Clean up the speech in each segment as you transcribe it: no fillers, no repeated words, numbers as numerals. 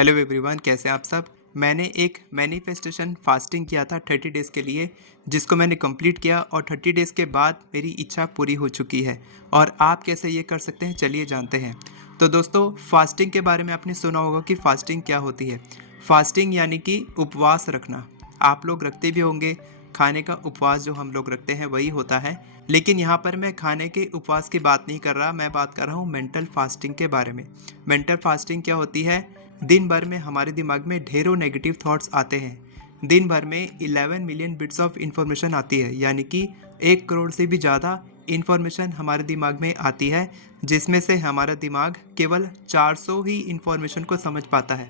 Hello everyone, कैसे हैं आप सब। मैंने एक मैनिफेस्टेशन फास्टिंग किया था 30 डेज़ के लिए, जिसको मैंने कंप्लीट किया और 30 डेज़ के बाद मेरी इच्छा पूरी हो चुकी है। और आप कैसे ये कर सकते हैं, चलिए जानते हैं। तो दोस्तों, फास्टिंग के बारे में आपने सुना होगा कि फास्टिंग क्या होती है। फास्टिंग यानी कि उपवास रखना। आप लोग रखते भी होंगे, खाने का उपवास जो हम लोग रखते हैं वही होता है। लेकिन यहाँ पर मैं खाने के उपवास की बात नहीं कर रहा, मैं बात कर रहा हूँ मेंटल फास्टिंग के बारे में। मेंटल फास्टिंग क्या होती है? दिन भर में हमारे दिमाग में ढेरों नेगेटिव थॉट्स आते हैं। दिन भर में 11 मिलियन बिट्स ऑफ इंफॉर्मेशन आती है, यानी कि 1 करोड़ से भी ज़्यादा इंफॉर्मेशन हमारे दिमाग में आती है, जिसमें से हमारा दिमाग केवल 400 ही इंफॉर्मेशन को समझ पाता है।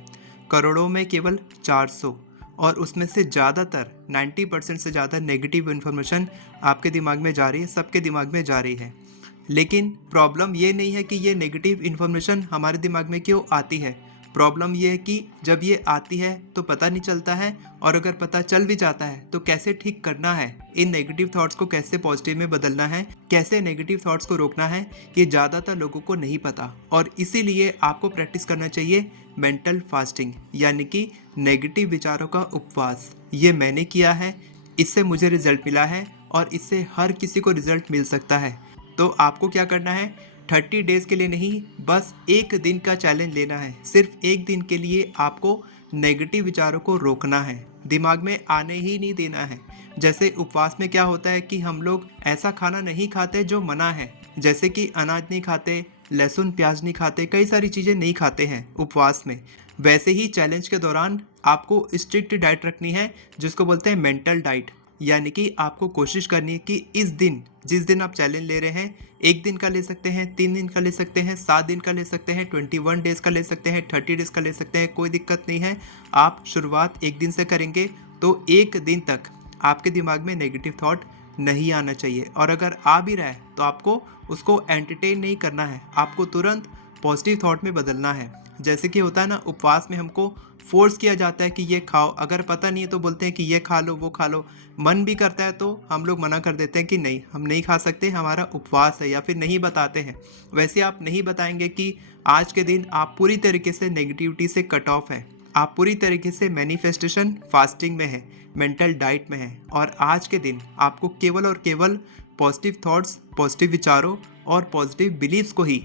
करोड़ों में केवल 400, और उसमें से ज़्यादातर 90% से ज़्यादा नेगेटिव इन्फॉर्मेशन आपके दिमाग में जा रही है, सबके दिमाग में जा रही है। लेकिन प्रॉब्लम ये नहीं है कि ये नेगेटिव इन्फॉर्मेशन हमारे दिमाग में क्यों आती है। प्रॉब्लम ये है कि जब ये आती है तो पता नहीं चलता है, और अगर पता चल भी जाता है तो कैसे ठीक करना है, इन नेगेटिव थॉट्स को कैसे पॉजिटिव में बदलना है, कैसे नेगेटिव थॉट्स को रोकना है, ये ज़्यादातर लोगों को नहीं पता। और इसीलिए आपको प्रैक्टिस करना चाहिए मेंटल फास्टिंग, यानी कि नेगेटिव विचारों का उपवास। ये मैंने किया है, इससे मुझे रिजल्ट मिला है, और इससे हर किसी को रिजल्ट मिल सकता है। तो आपको क्या करना है, 30 डेज़ के लिए नहीं, बस एक दिन का चैलेंज लेना है। सिर्फ एक दिन के लिए आपको नेगेटिव विचारों को रोकना है, दिमाग में आने ही नहीं देना है। जैसे उपवास में क्या होता है कि हम लोग ऐसा खाना नहीं खाते जो मना है, जैसे कि अनाज नहीं खाते, लहसुन प्याज नहीं खाते, कई सारी चीज़ें नहीं खाते हैं उपवास में। वैसे ही चैलेंज के दौरान आपको स्ट्रिक्ट डाइट रखनी है, जिसको बोलते हैं मेंटल डाइट। यानी कि आपको कोशिश करनी है कि इस दिन, जिस दिन आप चैलेंज ले रहे हैं, एक दिन का ले सकते हैं, 3 दिन का ले सकते हैं, 7 दिन का ले सकते हैं, 21 डेज़ का ले सकते हैं, 30 डेज़ का ले सकते हैं, कोई दिक्कत नहीं है। आप शुरुआत एक दिन से करेंगे तो एक दिन तक आपके दिमाग में नेगेटिव थॉट नहीं आना चाहिए। और अगर आ भी रहा है तो आपको उसको एंटरटेन नहीं करना है, आपको तुरंत पॉजिटिव थॉट में बदलना है। जैसे कि होता है ना, उपवास में हमको फोर्स किया जाता है कि ये खाओ, अगर पता नहीं है तो बोलते हैं कि ये खा लो, वो खा लो। मन भी करता है तो हम लोग मना कर देते हैं कि नहीं, हम नहीं खा सकते, हमारा उपवास है, या फिर नहीं बताते हैं। वैसे आप नहीं बताएंगे कि आज के दिन आप पूरी तरीके से नेगेटिविटी से कट ऑफ है, आप पूरी तरीके से मैनिफेस्टेशन फास्टिंग में है, मेंटल डाइट में है। और आज के दिन आपको केवल और केवल पॉजिटिव थॉट्स, पॉजिटिव विचारों और पॉजिटिव बिलीव्स को ही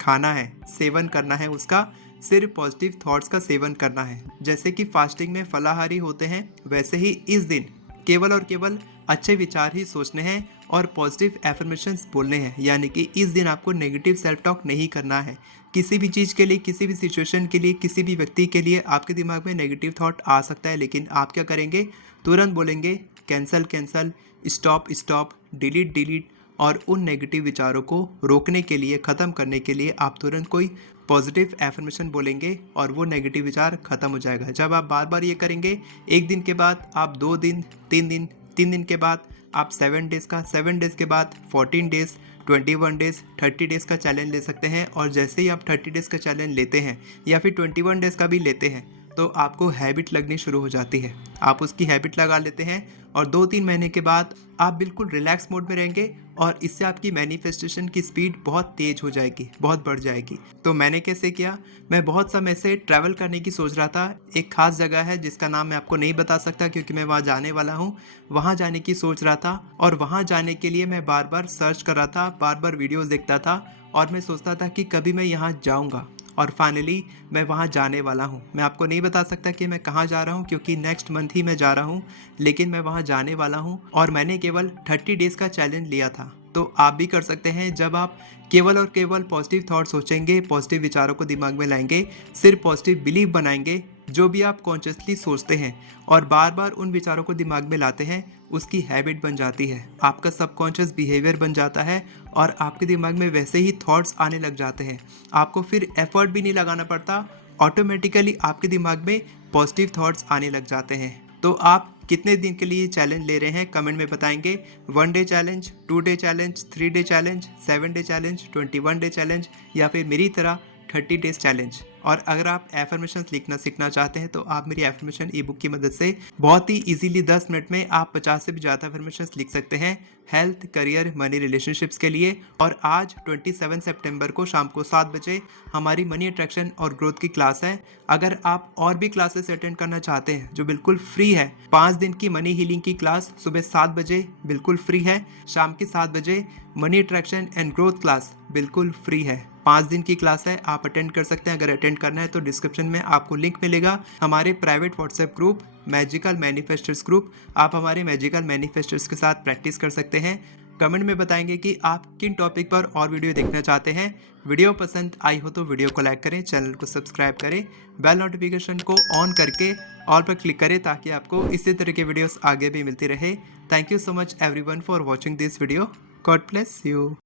खाना है, सेवन करना है उसका। सिर्फ पॉजिटिव थॉट्स का सेवन करना है। जैसे कि फास्टिंग में फलाहारी होते हैं, वैसे ही इस दिन केवल और केवल अच्छे विचार ही सोचने हैं और पॉजिटिव एफर्मेशंस बोलने हैं। यानी कि इस दिन आपको नेगेटिव सेल्फ टॉक नहीं करना है। किसी भी चीज़ के लिए, किसी भी सिचुएशन के लिए, किसी भी व्यक्ति के लिए आपके दिमाग में नेगेटिव थॉट आ सकता है, लेकिन आप क्या करेंगे, तुरंत बोलेंगे cancel cancel, stop stop, delete delete. और उन नेगेटिव विचारों को रोकने के लिए, ख़त्म करने के लिए आप तुरंत कोई पॉजिटिव एफर्मेशन बोलेंगे और वो नेगेटिव विचार ख़त्म हो जाएगा। जब आप बार बार ये करेंगे, एक दिन के बाद आप 2 दिन, 3 दिन, 3 दिन के बाद आप 7 डेज़ का, 7 डेज़ के बाद 14 डेज़, 21 डेज़, 30 डेज़ का चैलेंज ले सकते हैं। और जैसे ही आप 30 डेज़ का चैलेंज लेते हैं या फिर 21 डेज़ का भी लेते हैं, तो आपको हैबिट लगनी शुरू हो जाती है। आप उसकी हैबिट लगा लेते हैं और 2-3 महीने के बाद आप बिल्कुल रिलैक्स मोड में रहेंगे, और इससे आपकी मैनिफेस्टेशन की स्पीड बहुत तेज़ हो जाएगी, बहुत बढ़ जाएगी। तो मैंने कैसे किया, मैं बहुत समय से ट्रैवल करने की सोच रहा था। एक ख़ास जगह है जिसका नाम मैं आपको नहीं बता सकता क्योंकि मैं वहाँ जाने वाला हूँ। वहाँ जाने की सोच रहा था, और वहाँ जाने के लिए मैं बार बार सर्च कर रहा था, बार बार वीडियोज़ देखता था, और मैं सोचता था कि कभी मैं यहाँ जाऊँगा। और फाइनली मैं वहाँ जाने वाला हूँ। मैं आपको नहीं बता सकता कि मैं कहाँ जा रहा हूँ क्योंकि नेक्स्ट मंथ ही मैं जा रहा हूँ, लेकिन मैं वहाँ जाने वाला हूँ। और मैंने केवल 30 डेज़ का चैलेंज लिया था। तो आप भी कर सकते हैं। जब आप केवल और केवल पॉजिटिव थॉट सोचेंगे, पॉजिटिव विचारों को दिमाग में लाएंगे, सिर्फ पॉजिटिव बिलीव बनाएंगे, जो भी आप कॉन्शियसली सोचते हैं और बार बार उन विचारों को दिमाग में लाते हैं, उसकी हैबिट बन जाती है, आपका सबकॉन्शियस बिहेवियर बन जाता है, और आपके दिमाग में वैसे ही थॉट्स आने लग जाते हैं। आपको फिर एफर्ट भी नहीं लगाना पड़ता, ऑटोमेटिकली आपके दिमाग में पॉजिटिव थॉट्स आने लग जाते हैं। तो आप कितने दिन के लिए चैलेंज ले रहे हैं, कमेंट में बताएंगे। 1 day challenge, 2 day challenge, 3 day challenge, 7 day challenge, 21 day challenge, या फिर मेरी तरह 30 डेज चैलेंज। और अगर आप एफर्मेशंस लिखना सीखना चाहते हैं तो आप मेरी एफर्मेशन ई बुक की मदद से बहुत ही इजीली 10 मिनट में आप 50 से भी ज़्यादा एफर्मेशंस लिख सकते हैं हेल्थ, करियर, मनी, रिलेशनशिप्स के लिए। और आज 27 सितंबर को शाम को 7 बजे हमारी मनी अट्रैक्शन और ग्रोथ की क्लास है। अगर आप और भी क्लासेस अटेंड करना चाहते हैं जो बिल्कुल फ्री है, 5 दिन की मनी हीलिंग की क्लास सुबह 7 बजे बिल्कुल फ्री है, शाम के 7 बजे money attraction and growth class बिल्कुल फ्री है। 5 दिन की क्लास है, आप अटेंड कर सकते हैं। अगर अटेंड करना है तो डिस्क्रिप्शन में आपको लिंक मिलेगा हमारे private WhatsApp group magical manifesters group. आप हमारे मैजिकल मैनिफेस्टर्स के साथ प्रैक्टिस कर सकते हैं। कमेंट में बताएंगे कि आप किन टॉपिक पर और वीडियो देखना चाहते हैं। वीडियो पसंद आई हो तो वीडियो को लाइक करें, चैनल को सब्सक्राइब करें, बेल नोटिफिकेशन को ऑन करके ऑल पर क्लिक करें ताकि आपको इसी तरह के वीडियोस आगे भी मिलती रहे। Thank you so much everyone for watching this video. God bless you.